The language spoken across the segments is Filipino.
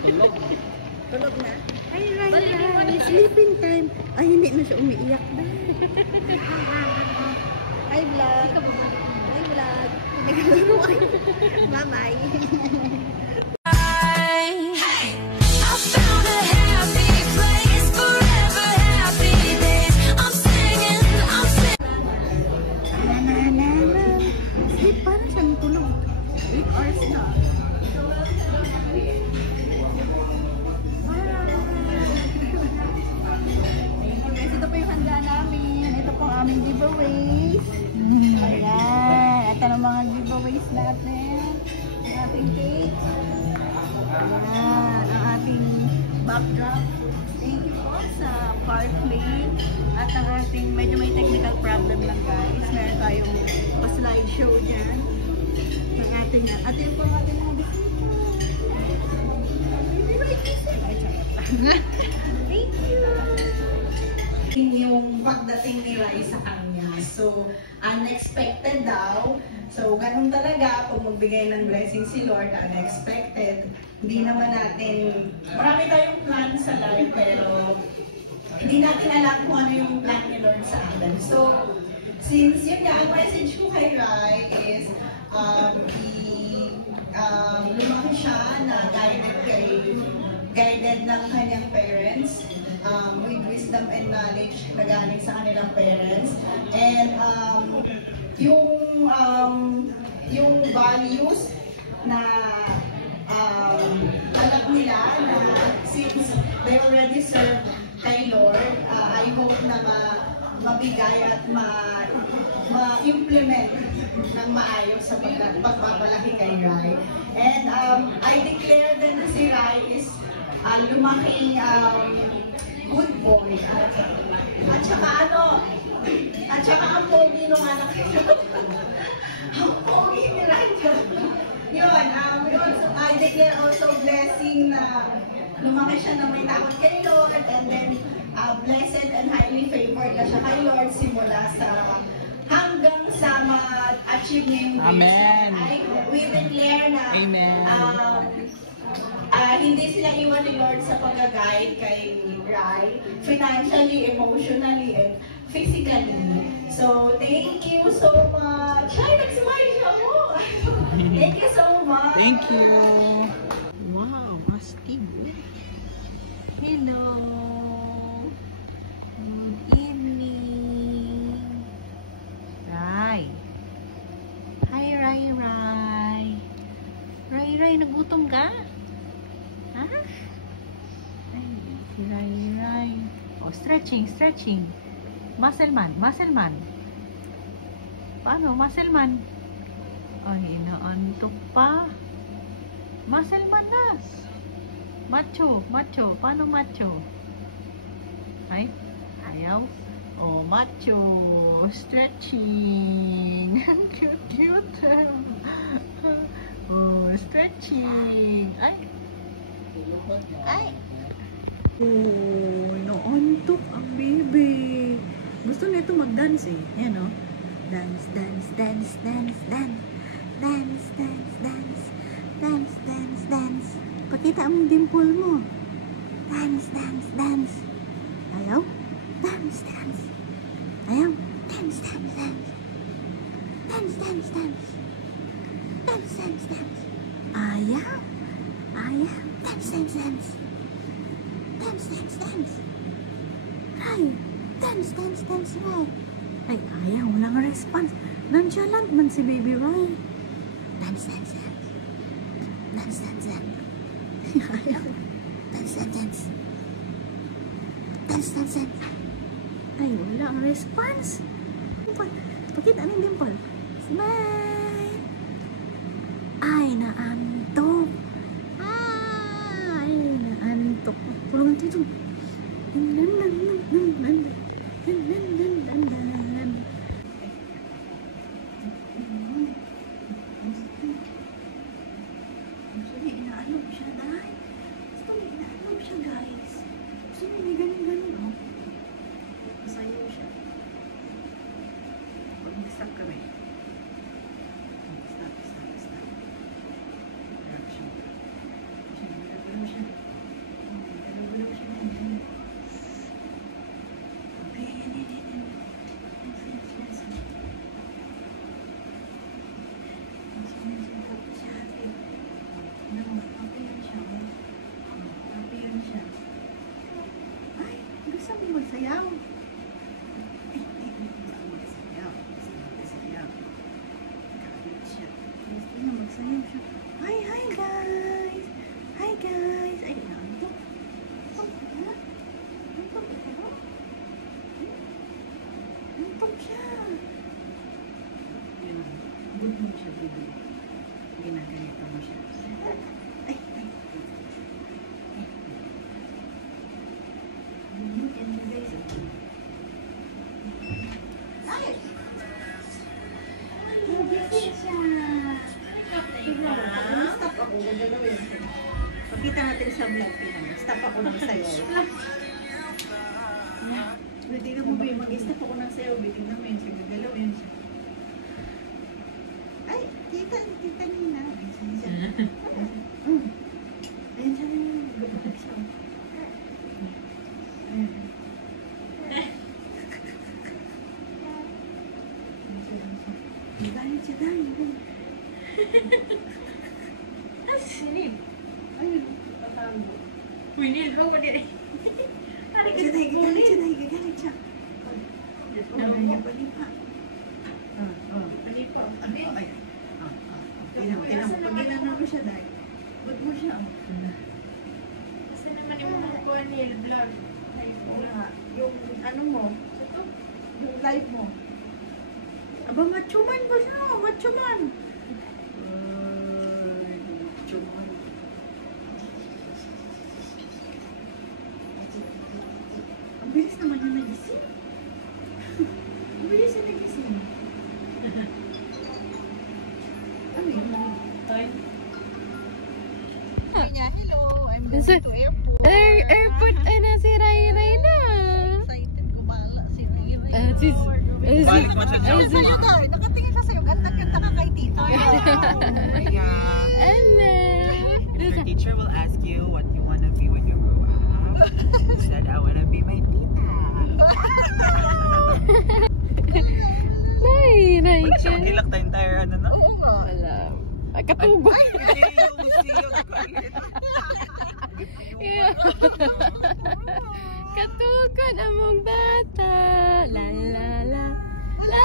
Tulog. Tulog na? Ay, Rai, sleeping time. Ay, hindi na siya umiiyak. Hi, vlog. Hi, vlog. Bye-bye. Parang siyang tulog. 8 hours na. Guys, ito po yung handa namin. Ito po ang aming giveaways. Ayan. Ito ang mga giveaways natin. Ang ating cake. Ayan. Ang ating backdrop. Thank you po sa CarPlay. At ang ating medyo may technical problem lang guys. Meron tayong pa-slideshow dyan. Ang ating, at yun po ang ating mga bisita. Ay, charot. Thank you. Yung pagdating ni Rai sa kanya. So, unexpected daw. So, ganun talaga pag magbigay ng blessing si Lord, unexpected. Hindi naman natin, marami tayong plan sa life, pero hindi natin alam kung ano yung plan ni Lord sa atin. So, since yun nga, ang message ko kay Rai is, lumaki siya na guided ng kanyang parents, with wisdom and knowledge na galing sa kanilang parents. And yung values na alam nila na since they already serve kay Lord, I hope na mabigay at ma-implement ng maayos sa pagpapalaki kay Rai. And I declare that si Rai is lumaking good boy. At saka ang pogi ng anak nito. Ang pogi ni Rai. Yun, I declare also blessing na lumaki siya na may takot kay Lord, and then blessed and highly favored na siya kay Lord simula sa hanggang sa ma-achieve niya yung Amen. We declare na Amen. hindi sila iwan ni Lord sa pag-guide kay Rai, financially, emotionally, and physically. So, thank you so much. Ay, nag-smile siya mo! Thank you so much! Thank you! Wow, astig. Hello! Good evening! Rai! Hi, Rai! Rai, nagutom ka? Ha? Ay, si Rai. Oh, stretching. Muscle man. Paano? Muscle man? Ay, inaantok pa. Muscle man na. Macho. Paano macho? Ay, ayaw. Oh, macho. Stretching. Cute. Oh, stretching. Ay. Oh, inaantok ang baby. Gusto nito mag-dance eh. Ayan o. Dance. Pakita ang dimple mo. Dance. Ayaw? Dance. Ayaw? Dance. Ayaw? Dance. Ay, dance, Rai. Ay, ayaw, walang response. Nonchalant man si baby Rai. Dance. Ayaw. Dance. Ay, wala ang response. Pakita ng dimple. Smile. Ay, naantok. Tulungan dito. Inaalog siya, guys. Gusto niya may ganun, oh. Masayaw siya. Mag-stop kami. Stop. Stop siya. siya. Good mo siya, baby. Ginaganito mo siya. Ay, ay. Yan siya, guys. Ay! Ay, siya. Stop ako, gagalawin siya. Pakita natin sa vlog, stop ako ng sayaw. Tingnan mo ba yung mag-stop ako ng sayaw, tingnan mo yun siya, gagalawin siya. Ay, tita Nina. Ayan siya. Ayan siya, gabalik siya. Ayan. Galit siya, dahil. Sinib. Ayun, patago. Winil, how would it? Galit siya. Ano niya, palipa. Palipa. Tingnan mo, pag ginano mo siya, dahil. Ba't mo siya? Kasi naman yung mga kuha ni vlog. Yung ano mo, yung live mo. Aba, machuman ba siya? Machuman! Machuman. Ang bilis naman yung nagising. Ang bilis yung nagising. Ano yun? Hello, I'm going to airport. Airport ay na si Ray na. Excited ko, bahala si Ray. Balik mo siya Ay, sa'yo tayo. Nakatingin siya sa'yo. Ganda-ganda ka kay tita. Yeah. Hello. Your teacher will ask you what you want to be when you grow up. You said, I want to be my tita. Nay Wala siya ka. magilak the entire ano no? Oo nga. Wala. Ay, katugod. Siyog. Katugod among bata. La la la. La.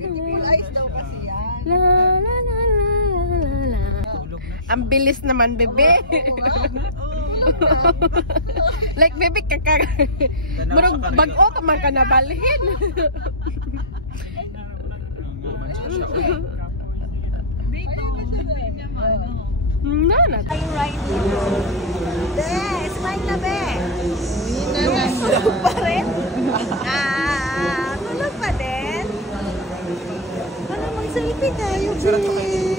Beautiful eyes daw kasi yan. La la la la la la. Tulog na. Ang bilis naman, bebe. Like, bebe, murag bag-o ka man ka nabalhin. Dito. Nana. Be, smile na, be. Tulog pa rin? Tulog pa din? Ano, mag-selfie tayo, be.